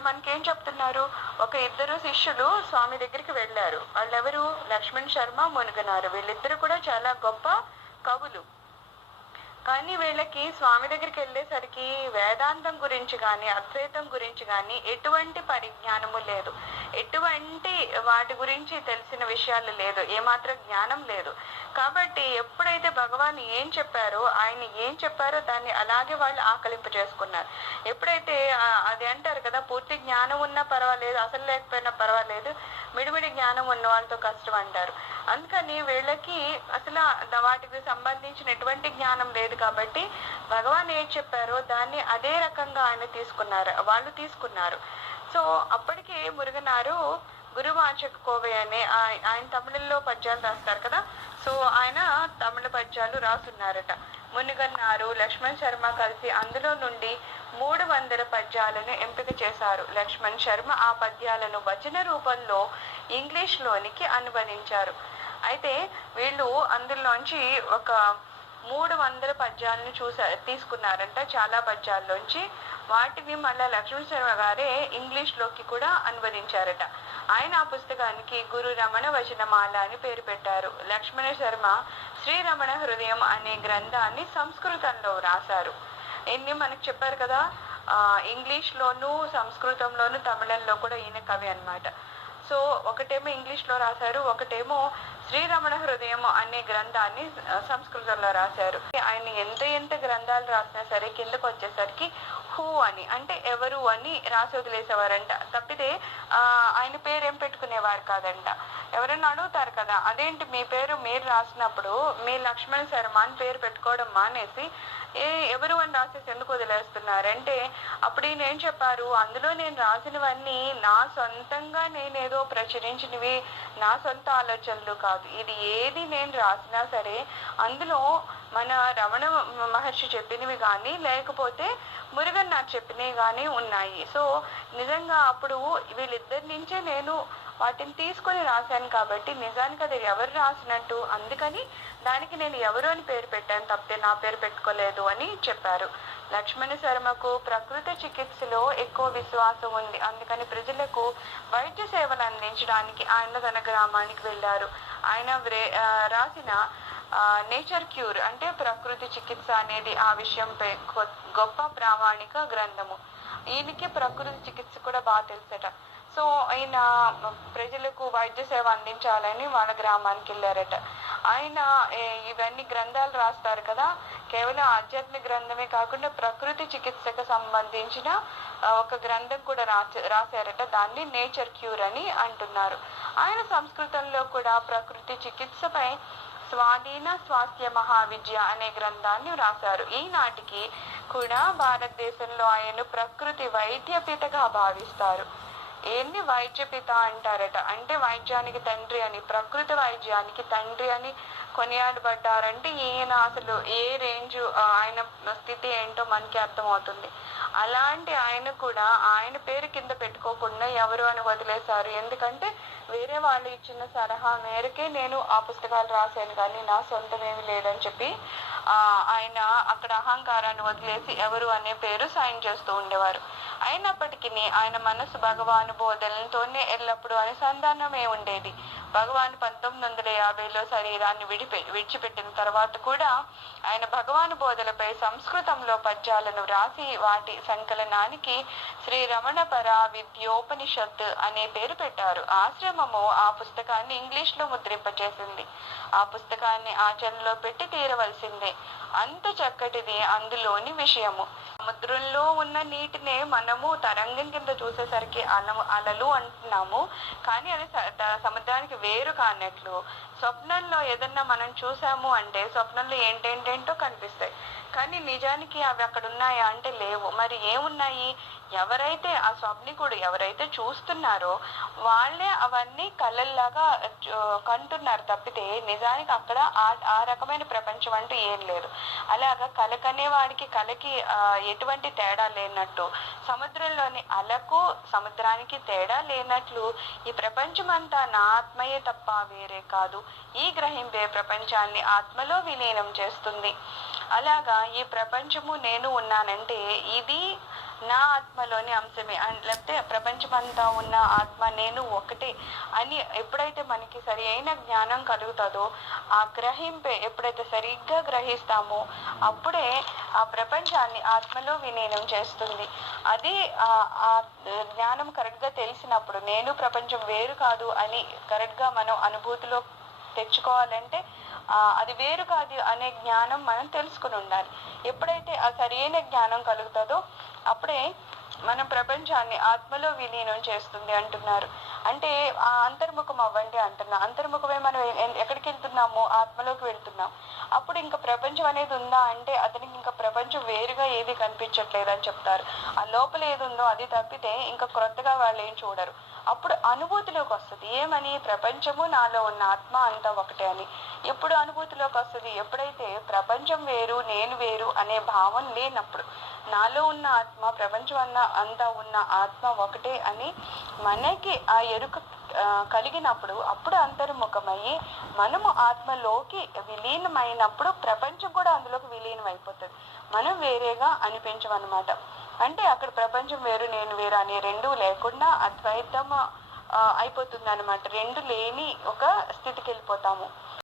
మనకేం చెప్తున్నారు? ఒక ఇద్దరు శిష్యులు స్వామి దగ్గరికి వెళ్ళారు. వాళ్ళెవరు? లక్ష్మణ్ శర్మ మునుగనారు. వీళ్ళిద్దరు కూడా చాలా గొప్ప కవులు. కానీ వీళ్ళకి స్వామి దగ్గరికి వెళ్ళేసరికి వేదాంతం గురించి కానీ అద్వైతం గురించి కానీ ఎటువంటి పరిజ్ఞానము లేదు. ఎటువంటి వాటి గురించి తెలిసిన విషయాలు లేదు. ఏమాత్రం జ్ఞానం లేదు. కాబట్టి ఎప్పుడైతే భగవాన్ ఏం చెప్పారో ఆయన ఏం చెప్పారో దాన్ని అలాగే వాళ్ళు ఆకలింపు చేసుకున్నారు. ఎప్పుడైతే అది అంటారు కదా పూర్తి జ్ఞానం ఉన్నా పర్వాలేదు అసలు లేకపోయినా పర్వాలేదు మిడిమిడి జ్ఞానం ఉన్న వాళ్ళతో కష్టం అంటారు. అందుకని వీళ్ళకి అసలు వాటికి సంబంధించిన ఎటువంటి జ్ఞానం లేదు కాబట్టి భగవాన్ ఏం చెప్పారో దాన్ని అదే రకంగా ఆయన తీసుకున్నారు వాళ్ళు తీసుకున్నారు. సో అప్పటికి మురుగనారు గురువాచక కోవే అనే ఆయన తమిళంలో పద్యాలు రాస్తారు కదా. సో ఆయన తమిళ పద్యాలు రాసున్నారట మునిగన్నారు లక్ష్మణ్ శర్మ కలిసి అందులో నుండి మూడు వందల పద్యాలను ఎంపిక చేశారు. లక్ష్మణ్ శర్మ ఆ పద్యాలను వచన రూపంలో ఇంగ్లీష్ లోనికి అనువదించారు. అయితే వీళ్ళు అందులోంచి ఒక మూడు వందల పద్యాలను చూసా తీసుకున్నారంట చాలా పద్యాల్లోంచి. వాటిని మళ్ళా లక్ష్మణ శర్మ గారే ఇంగ్లీష్లోకి కూడా అనువదించారట. ఆయన ఆ పుస్తకానికి గురు రమణ వచనమాల అని పేరు పెట్టారు. లక్ష్మణ శర్మ శ్రీరమణ హృదయం అనే గ్రంథాన్ని సంస్కృతంలో రాశారు. ఎన్ని మనకు చెప్పారు కదా ఇంగ్లీష్లోను సంస్కృతంలోను తమిళంలో కూడా ఈయన కవి అన్నమాట. సో ఒకటేమో ఇంగ్లీష్లో రాశారు ఒకటేమో శ్రీరమణ హృదయం అనే గ్రంథాన్ని సంస్కృతంలో రాశారు. ఆయన ఎంత ఎంత గ్రంథాలు రాసినా సరే కిందకు వచ్చేసరికి హూ అని అంటే ఎవరు అని రాసి వదిలేసేవారంట. తప్పితే ఆయన పేరేం పెట్టుకునేవారు కాదంట. ఎవరైనా అడుగుతారు కదా అదేంటి మీ పేరు మీరు రాసినప్పుడు మీ లక్ష్మణ్ శర్మ అని పేరు పెట్టుకోవడం మానేసి ఏ ఎవరు అని రాసేసి ఎందుకు వదిలేస్తున్నారంటే అప్పుడు ఈయన ఏం చెప్పారు అందులో నేను రాసినవన్నీ నా సొంతంగా నేనేదో ప్రచురించినవి నా సొంత ఆలోచనలు కాదు. ఇది ఏది నేను రాసినా సరే అందులో మన రమణ మహర్షి చెప్పినవి కానీ లేకపోతే మురుగన్ నాకు చెప్పినవి కానీ ఉన్నాయి. సో నిజంగా అప్పుడు వీళ్ళిద్దరి నుంచే నేను వాటిని తీసుకొని రాశాను కాబట్టి నిజానికి అది ఎవరు రాసినట్టు అందుకని దానికి నేను ఎవరు అని పేరు పెట్టాను తప్పితే నా పేరు పెట్టుకోలేదు అని చెప్పారు. లక్ష్మణ శర్మకు ప్రకృతి చికిత్సలో ఎక్కువ విశ్వాసం ఉంది. అందుకని ప్రజలకు వైద్య సేవలు అందించడానికి ఆయన తన గ్రామానికి వెళ్ళారు. ఆయన వ్రే- రాసిన నేచర్ క్యూర్ అంటే ప్రకృతి చికిత్స అనేది ఆ విషయంపై గొప్ప ప్రామాణిక గ్రంథము. ఈయనకి ప్రకృతి చికిత్స కూడా బాగా తెలుసట. సో ఆయన ప్రజలకు వైద్య సేవ అందించాలని వాళ్ళ గ్రామానికి వెళ్ళారట. ఆయన ఇవన్నీ గ్రంథాలు రాస్తారు కదా. కేవలం ఆధ్యాత్మిక గ్రంథమే కాకుండా ప్రకృతి చికిత్సకు సంబంధించిన ఒక గ్రంథం కూడా రాశారట. దాన్ని నేచర్ క్యూర్ అని అంటున్నారు. ఆయన సంస్కృతంలో కూడా ప్రకృతి చికిత్సపై స్వాధీన స్వాస్థ్య మహావిద్య అనే గ్రంథాన్ని రాశారు. ఈనాటికి కూడా భారతదేశంలో ఆయన ప్రకృతి వైద్యపీతగా భావిస్తారు. ఏంది వైద్యపిత అంటారట? అంటే వైద్యానికి తండ్రి అని ప్రకృతి వైద్యానికి తండ్రి అని కొనియాడబడ్డారంటే ఈయన అసలు ఏ రేంజ్ ఆయన స్థితి ఏంటో మనకి అర్థమవుతుంది. అలాంటి ఆయన కూడా ఆయన పేరు కింద పెట్టుకోకుండా ఎవరు అని వదిలేశారు. ఎందుకంటే వేరే వాళ్ళు ఇచ్చిన సలహా మేరకే నేను ఆ పుస్తకాలు రాశాను కానీ నా సొంతమేమి లేదని చెప్పి ఆ ఆయన అక్కడ అహంకారాన్ని వదిలేసి ఎవరు అనే పేరు సైన్ చేస్తూ ఉండేవారు. అయినప్పటికీ ఆయన మనసు భగవాన్ బోధనలతోనే ఎల్లప్పుడూ అనుసంధానమే ఉండేది. భగవాన్ పంతొమ్మిది వందల యాభైలో శరీరాన్ని విడిపె విడిచిపెట్టిన తర్వాత కూడా ఆయన భగవాన్ బోధలపై సంస్కృతంలో పద్యాలను వ్రాసి వాటి సంకలనానికి శ్రీ రమణ పరా విద్యోపనిషత్ అనే పేరు పెట్టారు. ఆశ్రమము ఆ పుస్తకాన్ని ఇంగ్లీష్లో ముద్రింపచేసింది. ఆ పుస్తకాన్ని ఆచరణలో పెట్టి తీరవలసిందే. అంత చక్కటిది అందులోని విషయము. సముద్రంలో ఉన్న నీటినే మనము తరంగం కింద చూసేసరికి అల అలలు అంటున్నాము. కానీ అది సముద్రానికి వేరు కానట్లు. స్వప్నంలో ఏదన్నా మనం చూసాము అంటే స్వప్నంలో ఏంటేంటేంటో కనిపిస్తాయి. కానీ నిజానికి అవి అక్కడ ఉన్నాయా అంటే లేవు. మరి ఏమున్నాయి? ఎవరైతే ఆ స్వప్నికుడు ఎవరైతే చూస్తున్నారో వాళ్ళే అవన్నీ కళ్ళల్లాగా కంటున్నారు తప్పితే నిజానికి అక్కడ ఆ ఆ రకమైన ప్రపంచం అంటూ ఏం లేదు. అలాగా కలకనే వాడికి కలకి ఎటువంటి తేడా లేనట్టు. సముద్రంలోని అలకు సముద్రానికి తేడా లేనట్లు ఈ ప్రపంచం అంతా నా ఆత్మయే తప్ప వేరే కాదు. ఈ గ్రహింపే ప్రపంచాన్ని ఆత్మలో విలీనం చేస్తుంది. అలాగా ఈ ప్రపంచము నేను ఉన్నానంటే ఇది నా ఆత్మలోని అంశమే. లేకపోతే ప్రపంచమంతా ఉన్న ఆత్మ నేను ఒకటే అని ఎప్పుడైతే మనకి సరి అయిన జ్ఞానం కలుగుతుందో ఆ గ్రహింపే ఎప్పుడైతే సరిగ్గా గ్రహిస్తామో అప్పుడే ఆ ప్రపంచాన్ని ఆత్మలో విలీనం చేస్తుంది. అది ఆ జ్ఞానం కరెక్ట్గా తెలిసినప్పుడు నేను ప్రపంచం వేరు కాదు అని కరెక్ట్గా మనం అనుభూతిలో తెచ్చుకోవాలంటే అది వేరు కాదు అనే జ్ఞానం మనం తెలుసుకుని ఉండాలి. ఎప్పుడైతే ఆ సరైన జ్ఞానం కలుగుతుందో అప్పుడే మనం ప్రపంచాన్ని ఆత్మలో విలీనం చేస్తుంది అంటున్నారు. అంటే ఆ అంతర్ముఖం అవ్వండి అంటున్నా. అంతర్ముఖమే మనం ఎక్కడికి వెళ్తున్నాము ఆత్మలోకి వెళ్తున్నాం. అప్పుడు ఇంకా ప్రపంచం అనేది ఉందా అంటే అతనికి ఇంకా ప్రపంచం వేరుగా ఏది కనిపించట్లేదు అని చెప్తారు. ఆ లోపల ఏది ఉందో అది తప్పితే ఇంకా క్రొత్తగా వాళ్ళు ఏం చూడరు. అప్పుడు అనుభూతిలోకి వస్తుంది. ఏమని? ప్రపంచము నాలో ఉన్న ఆత్మ అంతా ఒకటే అని. ఎప్పుడు అనుభూతిలోకి వస్తుంది? ఎప్పుడైతే ప్రపంచం వేరు నేను వేరు అనే భావం లేనప్పుడు. నాలో ఉన్న ఆత్మ ప్రపంచం అన్న అంతా ఉన్న ఆత్మ ఒకటే అని మనకి ఆ ఎరుక కలిగినప్పుడు అప్పుడు అంతర్ముఖమయ్యి మనము ఆత్మలోకి విలీనమైనప్పుడు ప్రపంచం కూడా అందులోకి విలీనం అయిపోతుంది మనం వేరేగా అనిపించమన్నమాట అంటే అక్కడ ప్రపంచం వేరు నేను వేరు అనే రెండు లేకుండా అద్వైతం అయిపోతుంది అనమాట రెండు లేని ఒక స్థితికి వెళ్ళిపోతాము.